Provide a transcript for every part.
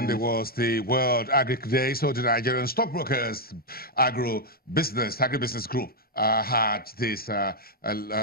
Sunday was the World Agric Day, so the Nigerian Stockbrokers Agribusiness Group had this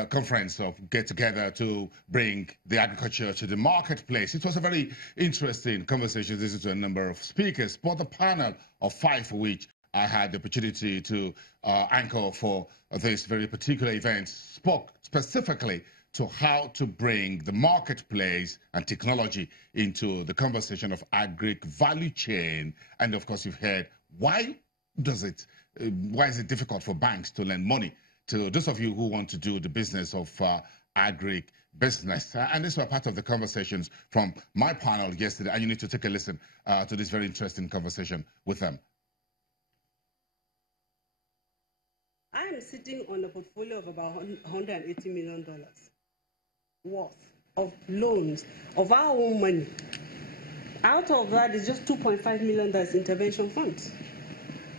conference of get-together to bring the agriculture to the marketplace. It was a very interesting conversation. This is a number of speakers, but the panel of 5 for which I had the opportunity to anchor for this very particular event spoke specifically to how to bring the marketplace and technology into the conversation of Agric value chain. And of course, you've heard why is it difficult for banks to lend money to those of you who want to do the business of Agric business. And these were part of the conversations from my panel yesterday, and you need to take a listen to this very interesting conversation with them. I am sitting on a portfolio of about $180 million worth of loans of our own money. Out of that is just $2.5 million that's intervention funds.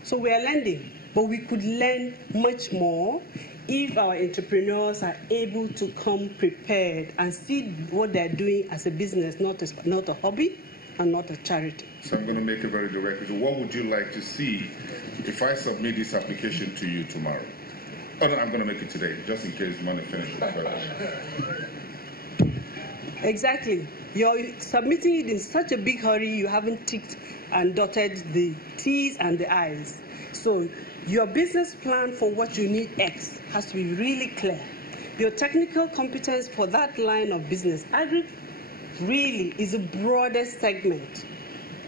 So we are lending, but we could lend much more if our entrepreneurs are able to come prepared and see what they're doing as a business, not a hobby and not a charity. So I'm going to make it very direct. What would you like to see if I submit this application to you tomorrow? Oh, no, I'm going to make it today, just in case money finishes first. Exactly. You're submitting it in such a big hurry, you haven't ticked and dotted the T's and the I's. So your business plan for what you need X has to be really clear. Your technical competence for that line of business, Agric really is the broadest segment.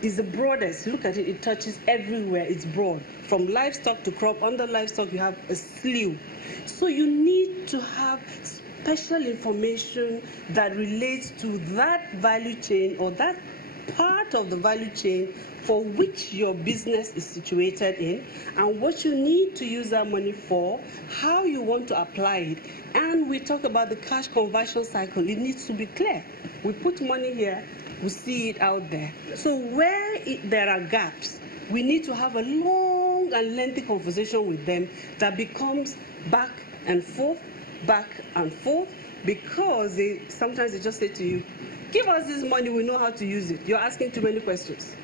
Is the broadest. Look at it, it touches everywhere, it's broad. From livestock to crop, under livestock you have a slew. So you need to have special information that relates to that value chain or that part of the value chain for which your business is situated in, and what you need to use that money for, how you want to apply it. And we talk about the cash conversion cycle. It needs to be clear. We put money here, we see it out there. So where there are gaps, we need to have a long and lengthy conversation with them that becomes back and forth, because sometimes they just say to you, give us this money, we know how to use it. You're asking too many questions.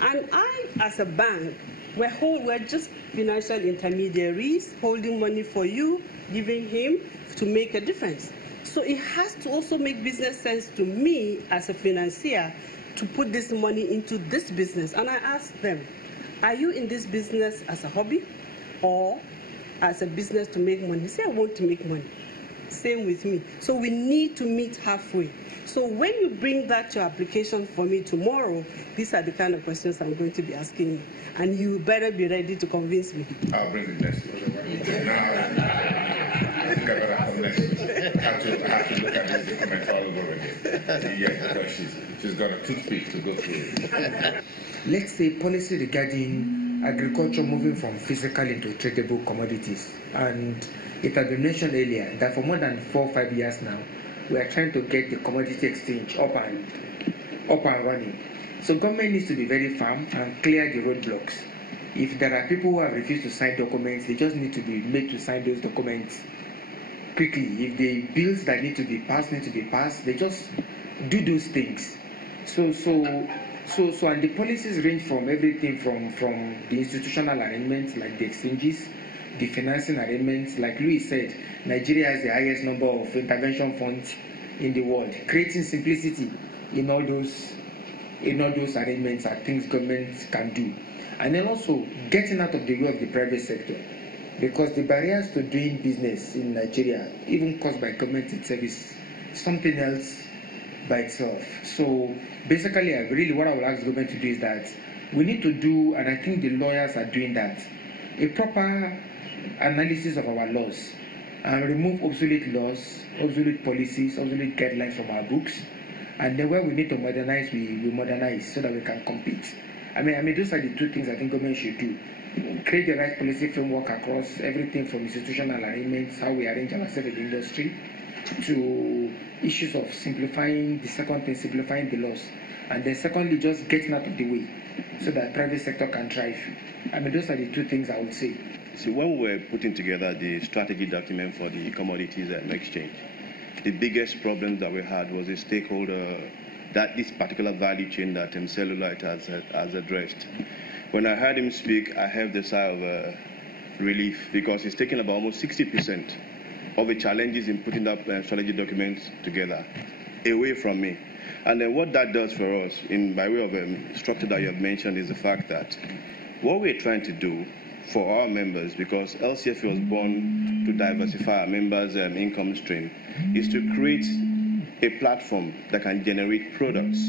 And I, as a bank, we're just financial intermediaries, holding money for you, giving him to make a difference. So it has to also make business sense to me as a financier to put this money into this business. And I ask them, are you in this business as a hobby or as a business to make money? They say, I want to make money. Same with me. So we need to meet halfway. So when you bring that to application for me tomorrow, these are the kind of questions I'm going to be asking you. And you better be ready to convince me. I'll bring it next week. I think I better come next week. I have to look at this document all over again. Yeah, because she's got a toothpick to go through it. Let's say policy regarding agriculture moving from physical into tradable commodities. And it has been mentioned earlier that for more than 4 or 5 years now, we are trying to get the commodity exchange up and running. So government needs to be very firm and clear the roadblocks. If there are people who have refused to sign documents, they just need to be made to sign those documents quickly. If the bills that need to be passed, they just do those things. So and the policies range from everything from the institutional arrangements like the exchanges, the financing arrangements. Like Louis said, Nigeria has the highest number of intervention funds in the world. Creating simplicity in all those arrangements are things governments can do. And then also getting out of the way of the private sector, because the barriers to doing business in Nigeria, even caused by government itself, is something else by itself. So basically, what I would ask the government to do is that we need to do, and I think the lawyers are doing that, a proper analysis of our laws and remove obsolete laws, obsolete policies, obsolete guidelines from our books. And then where we need to modernize, we modernize so that we can compete. I mean, those are the two things I think government should do. Create the right policy framework across everything from institutional arrangements, how we arrange ourselves in the industry, to issues of simplifying the laws. And then secondly, just getting out of the way so that private sector can thrive. I mean, those are the two things I would say. See, when we were putting together the strategy document for the commodities exchange, the biggest problem that we had was the stakeholder this particular value chain that Cellulite has addressed. When I heard him speak, I heard the sigh of relief, because it's taken about almost 60% of the challenges in putting that strategy documents together away from me. And then what that does for us, by way of structure that you have mentioned, is the fact that what we're trying to do for our members, because LCF was born to diversify our members' income stream, is to create a platform that can generate products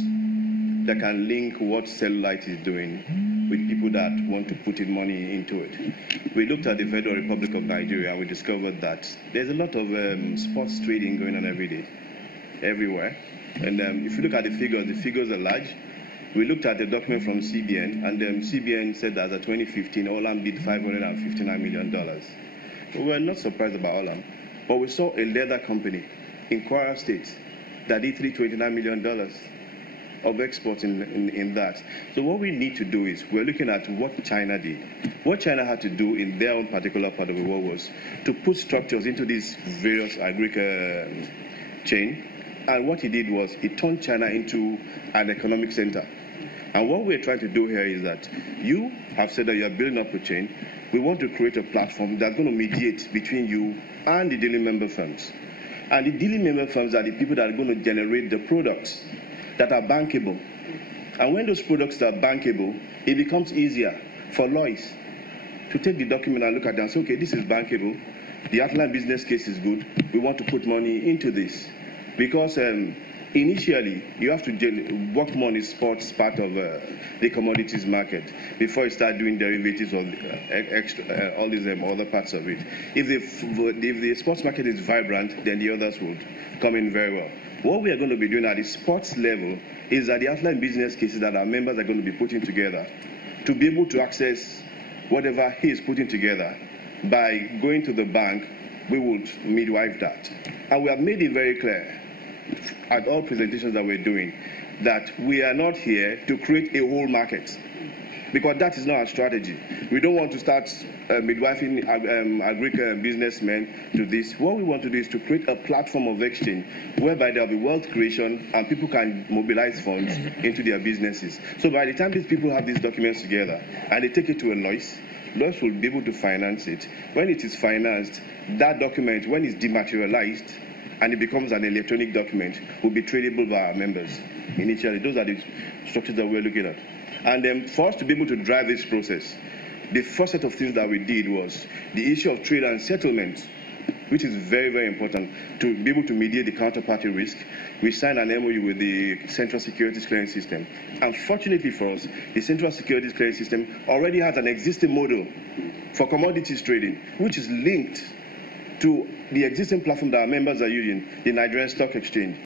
that can link what Cellulite is doing with people that want to put in money into it. We looked at the Federal Republic of Nigeria and we discovered that there's a lot of sports trading going on every day, everywhere. And if you look at the figures are large. We looked at the document from CBN, and CBN said that as of 2015, Olam did $559 million. We were not surprised about Olam, but we saw a leather company in Kwara State that did $329 million of exports in that. So what we need to do is, we're looking at what China did. What China had to do in their own particular part of the world was to put structures into these various Agric chain. And what he did was he turned China into an economic center. And what we're trying to do here is that you have said that you are building up a chain. We want to create a platform that's going to mediate between you and the dealing member firms. And the dealing member firms are the people that are going to generate the products that are bankable. And when those products are bankable, it becomes easier for lawyers to take the document and look at them and say, okay, this is bankable. The outline business case is good. We want to put money into this. Because initially, you have to work more on the sports part of the commodities market before you start doing derivatives or all these other parts of it. If the sports market is vibrant, then the others would come in very well. What we are going to be doing at the sports level is that the outline business cases that our members are going to be putting together, to be able to access whatever he is putting together by going to the bank, we would midwife that. And we have made it very clear at all presentations that we're doing that we are not here to create a whole market, because that is not our strategy. We don't want to start midwifing Agric businessmen to this. What we want to do is to create a platform of exchange whereby there will be wealth creation and people can mobilize funds into their businesses. So by the time these people have these documents together and they take it to a lawyers will be able to finance it. When it is financed, that document, when it's dematerialized and it becomes an electronic document, will be tradable by our members initially. Those are the structures that we're looking at. And for us to be able to drive this process, the first set of things that we did was the issue of trade and settlement, which is very, very important to be able to mediate the counterparty risk. We signed an MOU with the Central Securities Clearing System. And fortunately for us, the Central Securities Clearing System already has an existing model for commodities trading, which is linked to the existing platform that our members are using, the Nigerian Stock Exchange.